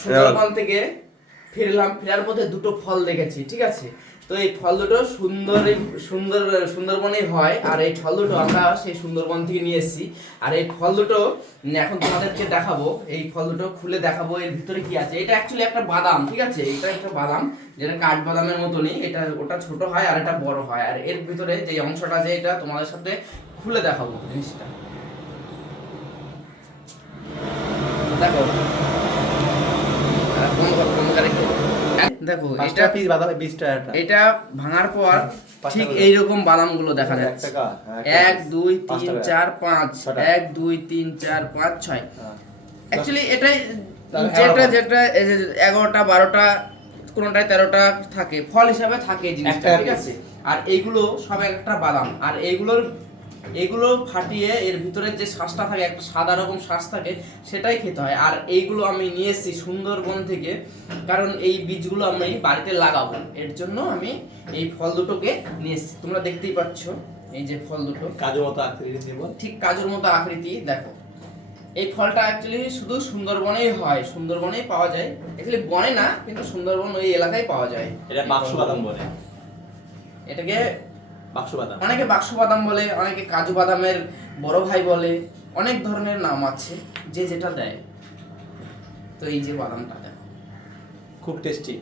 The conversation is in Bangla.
সুন্দরবন থেকে ফিরলাম, ফেরার পথে দুটো ফল দেখেছি, ঠিক আছে। তো এই ফল দুটো সুন্দরবনে হয়, আর এই ফল দুটো আমরা সেই সুন্দরবন থেকে নিয়ে এসেছি। আর এই ফল দুটো এখন তোমাদেরকে দেখাবো, এই ফল দুটো খুলে দেখাবো এর ভিতরে কি আছে। এটা অ্যাকচুয়ালি একটা বাদাম, ঠিক আছে, এটা একটা বাদাম যেটা কাঠ বাদামের মতনই, এটা ওটা ছোট হয় আর এটা বড় হয়। আর এর ভিতরে যে অংশটা আছে এটা তোমাদের সাথে খুলে দেখাবো জিনিসটা। দেখো দেখো এটা পিস বাদামে 20 টাকা। এটা ভাঙার পর ঠিক এইরকম বাদামগুলো দেখা যাচ্ছে। 1 2 3 4 5, 1 2 3 4 5 6। অ্যাকচুয়ালি এটাই যেটা এই যে 11টা 12টা কোনটায় 13টা থাকে, ফল হিসাবে থাকে জিনিসটা, ঠিক আছে। আর এইগুলো সব একটা বাদাম, আর এইগুলো ফাটিয়ে এর ভিতরে যে শ্বাসটা থাকে, একটা সাদা রকম শ্বাস থাকে, সেটাই খেতে হয়। আর এইগুলো আমি নিয়ে এসেছি সুন্দরবন থেকে, কারণ এই বীজগুলো আমি বাড়িতে লাগাবো, এর জন্য আমি এই ফল দুটোকে নিয়ে এসেছি। তোমরা দেখতেই পাচ্ছ এই যে ফল দুটো কাজুর মতো আকৃতি, ঠিক কাজুর মতো আকৃতি। দেখো এই ফলটা অ্যাকচুয়ালি শুধু সুন্দরবনেই হয়, সুন্দরবনেই পাওয়া যায়। অ্যাকচুয়ালি বনে না, কিন্তু সুন্দরবন ওই এলাকায় পাওয়া যায়। এটা বাক্স বাদাম বলে, এটাকে বাক্স বাদাম। অনেকে বাক্স বাদাম বলে, অনেকে কাজু বাদামের বড় ভাই বলে, অনেক ধরনের নাম আছে, যে যেটা দেয়। তো এই যে বাদামটা দেখো খুব টেস্টি।